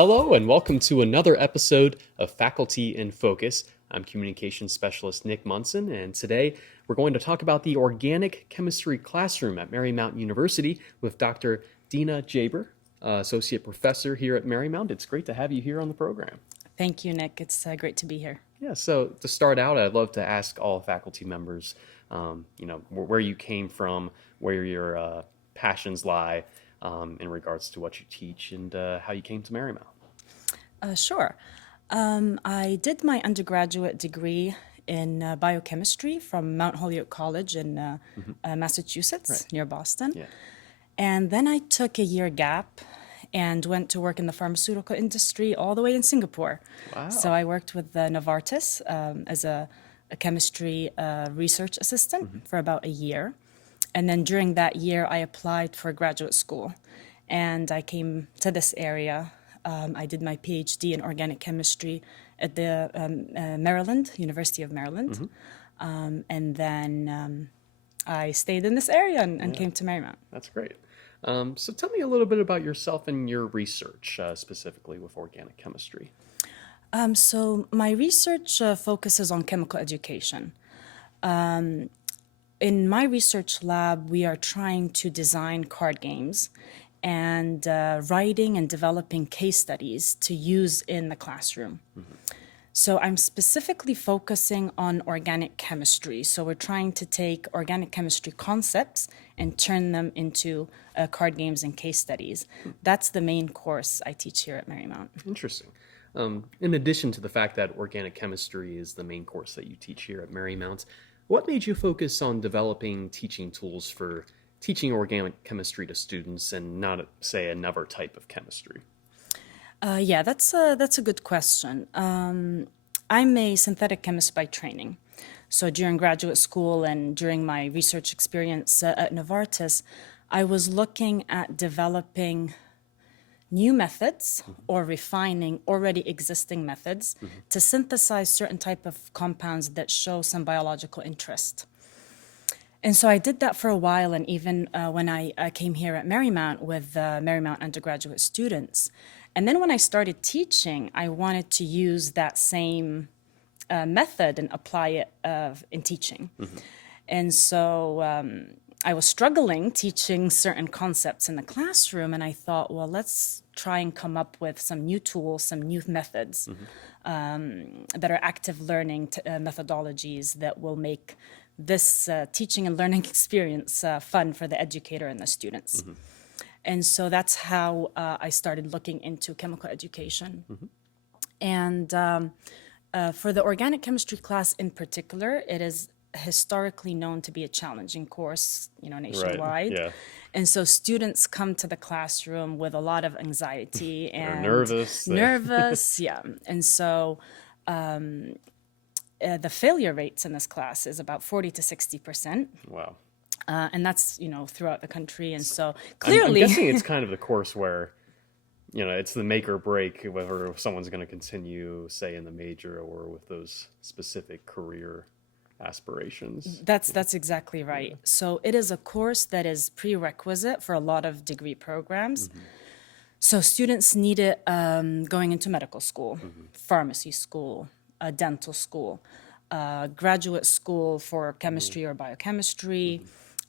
Hello and welcome to another episode of Faculty in Focus. I'm Communications Specialist Nick Munson, and today we're going to talk about the organic chemistry classroom at Marymount University with Dr. Deana Jaber, Associate Professor here at Marymount. It's great to have you here on the program. Thank you, Nick. It's great to be here. Yeah, so to start out, I'd love to ask all faculty members, where you came from, where your passions lie in regards to what you teach, and how you came to Marymount. Sure. I did my undergraduate degree in biochemistry from Mount Holyoke College in Massachusetts, near Boston. Yeah. And then I took a year gap and went to work in the pharmaceutical industry all the way in Singapore. Wow. So I worked with Novartis as a chemistry research assistant for about a year. And then during that year, I applied for graduate school. And I came to this area. I did my PhD in organic chemistry at the Maryland, University of Maryland. And then I stayed in this area and came to Marymount. That's great. So tell me a little bit about yourself and your research, specifically with organic chemistry. So my research focuses on chemical education. In my research lab, we are trying to design card games and writing and developing case studies to use in the classroom. So I'm specifically focusing on organic chemistry. So we're trying to take organic chemistry concepts and turn them into card games and case studies. That's the main course I teach here at Marymount. Interesting. In addition to the fact that organic chemistry is the main course that you teach here at Marymount, what made you focus on developing teaching tools for teaching organic chemistry to students and not, say, another type of chemistry? Yeah, that's a good question. I'm a synthetic chemist by training. So during graduate school and during my research experience at Novartis, I was looking at developing new methods or refining already existing methods to synthesize certain type of compounds that show some biological interest. And so I did that for a while, and even when I came here at Marymount with Marymount undergraduate students. And then when I started teaching, I wanted to use that same method and apply it in teaching. And so I was struggling teaching certain concepts in the classroom, and I thought, well, let's try and come up with some new tools, some new methods that are active learning methodologies that will make this teaching and learning experience fun for the educator and the students. And so that's how I started looking into chemical education. And for the organic chemistry class in particular, it is historically known to be a challenging course, nationwide. Right. Yeah. And so students come to the classroom with a lot of anxiety and nervous. Yeah. And so the failure rates in this class is about 40 to 60%. Wow. And that's, throughout the country. And so clearly... I'm guessing it's kind of the course where, it's the make or break whether someone's going to continue, say, in the major or with those specific career aspirations. That's exactly right. So it is a course that is prerequisite for a lot of degree programs. So students need it going into medical school, pharmacy school, dental school, graduate school for chemistry or biochemistry,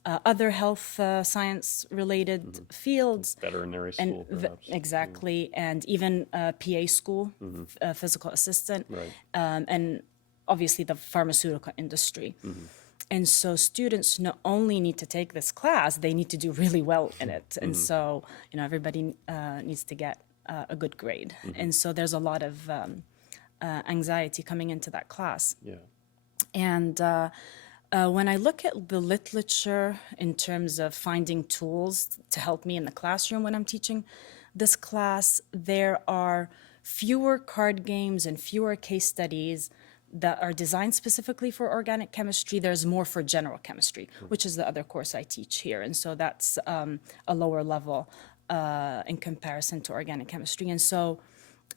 other health science related fields. Veterinary school, perhaps. Exactly, and even PA school, physical assistant, and obviously the pharmaceutical industry. And so students not only need to take this class, they need to do really well in it. And so, everybody needs to get a good grade. And so there's a lot of anxiety coming into that class. Yeah. And when I look at the literature in terms of finding tools to help me in the classroom when I'm teaching this class, there are fewer card games and fewer case studies that are designed specifically for organic chemistry. There's more for general chemistry, which is the other course I teach here. And so that's a lower level in comparison to organic chemistry. And so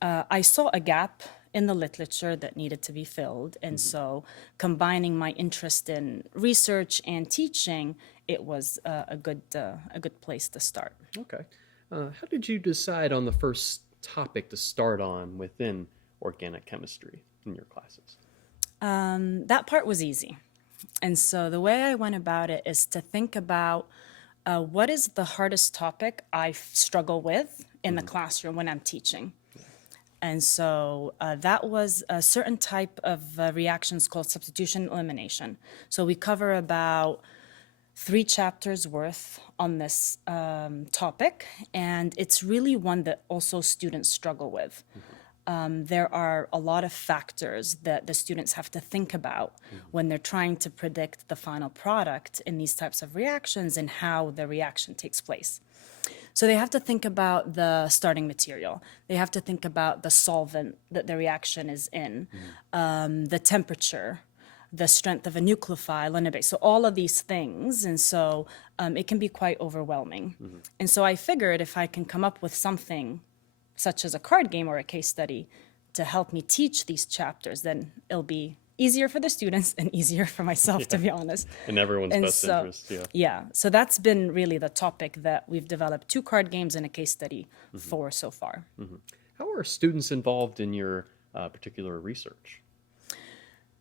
I saw a gap in the literature that needed to be filled. And so combining my interest in research and teaching, it was a good place to start. Okay. How did you decide on the first topic to start on within organic chemistry in your classes? That part was easy. And so the way I went about it is to think about what is the hardest topic I struggle with in the classroom when I'm teaching. And so that was a certain type of reactions called substitution elimination. So we cover about 3 chapters worth on this topic, and it's really one that also students struggle with. There are a lot of factors that the students have to think about when they're trying to predict the final product in these types of reactions and how the reaction takes place. So they have to think about the starting material. They have to think about the solvent that the reaction is in, the temperature, the strength of a nucleophile and a base. So all of these things, and so it can be quite overwhelming. And so I figured if I can come up with something such as a card game or a case study to help me teach these chapters, then it'll be easier for the students and easier for myself, to be honest. In everyone's best interest, Yeah, so that's been really the topic that we've developed 2 card games and a case study for so far. How are students involved in your particular research?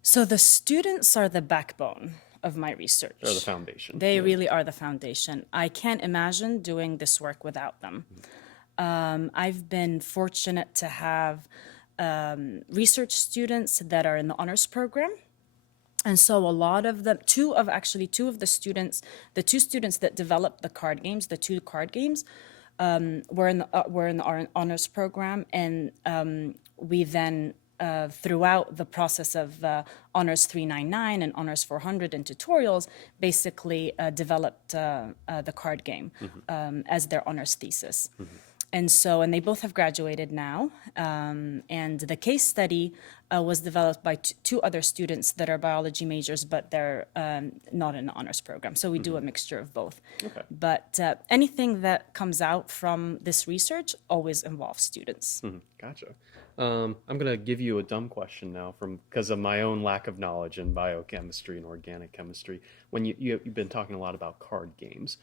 So the students are the backbone of my research. They're the foundation. They really are the foundation. I can't imagine doing this work without them. I've been fortunate to have research students that are in the honors program. And so a lot of them, two of the students, the 2 students that developed the card games, the 2 card games, were in the honors program. And we then, throughout the process of Honors 399 and Honors 400 and tutorials, basically developed the card game as their honors thesis. And they both have graduated now. And the case study was developed by 2 other students that are biology majors, but they're not in the honors program. So we do a mixture of both. Okay. But anything that comes out from this research always involves students. Gotcha. I'm going to give you a dumb question now because of my own lack of knowledge in biochemistry and organic chemistry. When you've been talking a lot about card games.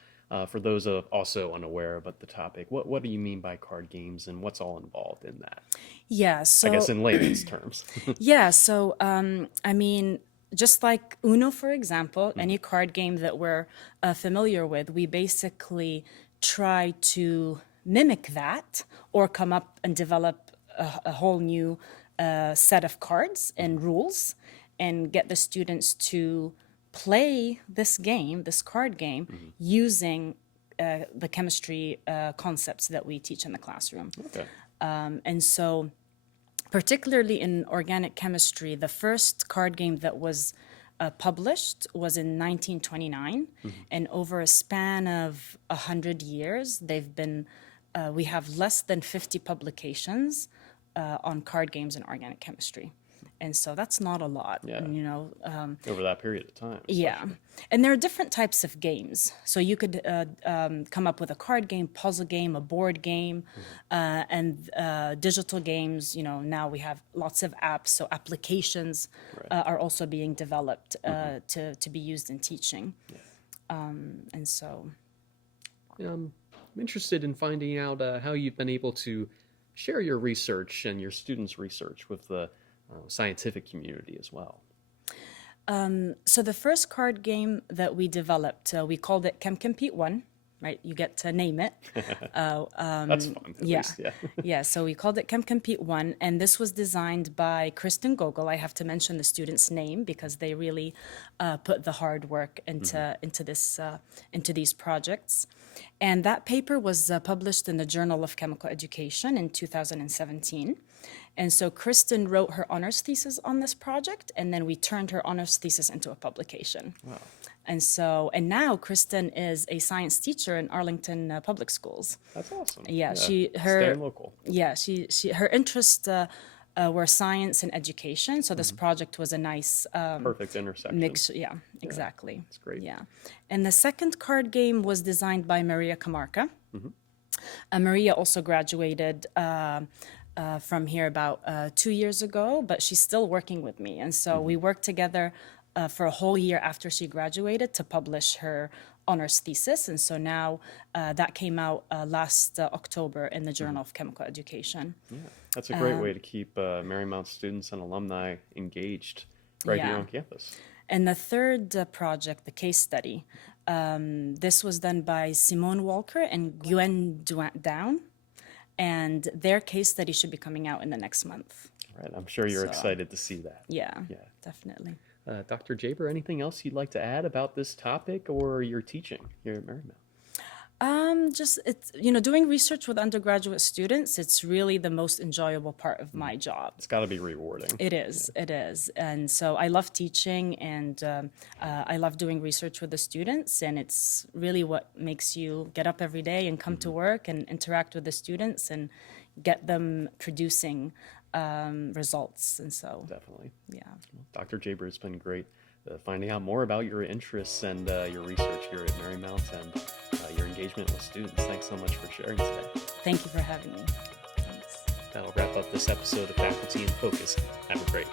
For those also unaware about the topic, what do you mean by card games and what's all involved in that? Yeah, so I guess in layman's terms. yeah, so I mean, just like Uno, for example, any card game that we're familiar with, we basically try to mimic that or come up and develop a whole new set of cards and rules and get the students to play this game, this card game, using the chemistry concepts that we teach in the classroom. Okay. And so particularly in organic chemistry, the first card game that was published was in 1929. And over a span of 100 years, we have less than 50 publications on card games in organic chemistry. And so that's not a lot, and, over that period of time. Yeah, especially. and there are different types of games. So you could come up with a card game, puzzle game, a board game, and digital games. Now we have lots of apps, so applications are also being developed to be used in teaching. And so, I'm interested in finding out how you've been able to share your research and your students' research with the scientific community as well. So the first card game that we developed, we called it Chem Compete 1, right? You get to name it. That's fun, at least, yeah. Yeah, so we called it Chem Compete 1, and this was designed by Kristen Gogol. I have to mention the student's name because they really put the hard work into these projects. And that paper was published in the Journal of Chemical Education in 2017. And so Kristen wrote her honors thesis on this project, and then we turned her honors thesis into a publication. Wow. And now Kristen is a science teacher in Arlington Public Schools. That's awesome. Yeah, staying local. Yeah, her interests were science and education. So this project was a nice Perfect intersection. mix. Yeah, exactly. That's great. Yeah, and the second card game was designed by Maria Camarca. Maria also graduated from here about 2 years ago, but she's still working with me. And so we worked together for a whole year after she graduated to publish her honors thesis. And so now that came out last October in the Journal of Chemical Education. Yeah, that's a great way to keep Marymount students and alumni engaged right here Yeah. on campus. And the third project, the case study, this was done by Simone Walker and Gwen Down, and their case study should be coming out in the next month. All right, I'm sure you're So, excited to see that. Yeah, Yeah. definitely. Dr. Jaber, anything else you'd like to add about this topic or your teaching here at Marymount? Just it's doing research with undergraduate students, it's really the most enjoyable part of my job. It's got to be rewarding. It is. And so I love teaching, and I love doing research with the students, and it's really what makes you get up every day and come to work and interact with the students and get them producing results. And so, Definitely. yeah. Dr. Jaber, it's been great finding out more about your interests and your research here at Marymount and your engagement with students. Thanks so much for sharing today. Thank you for having me. Thanks. That'll wrap up this episode of Faculty in Focus. Have a great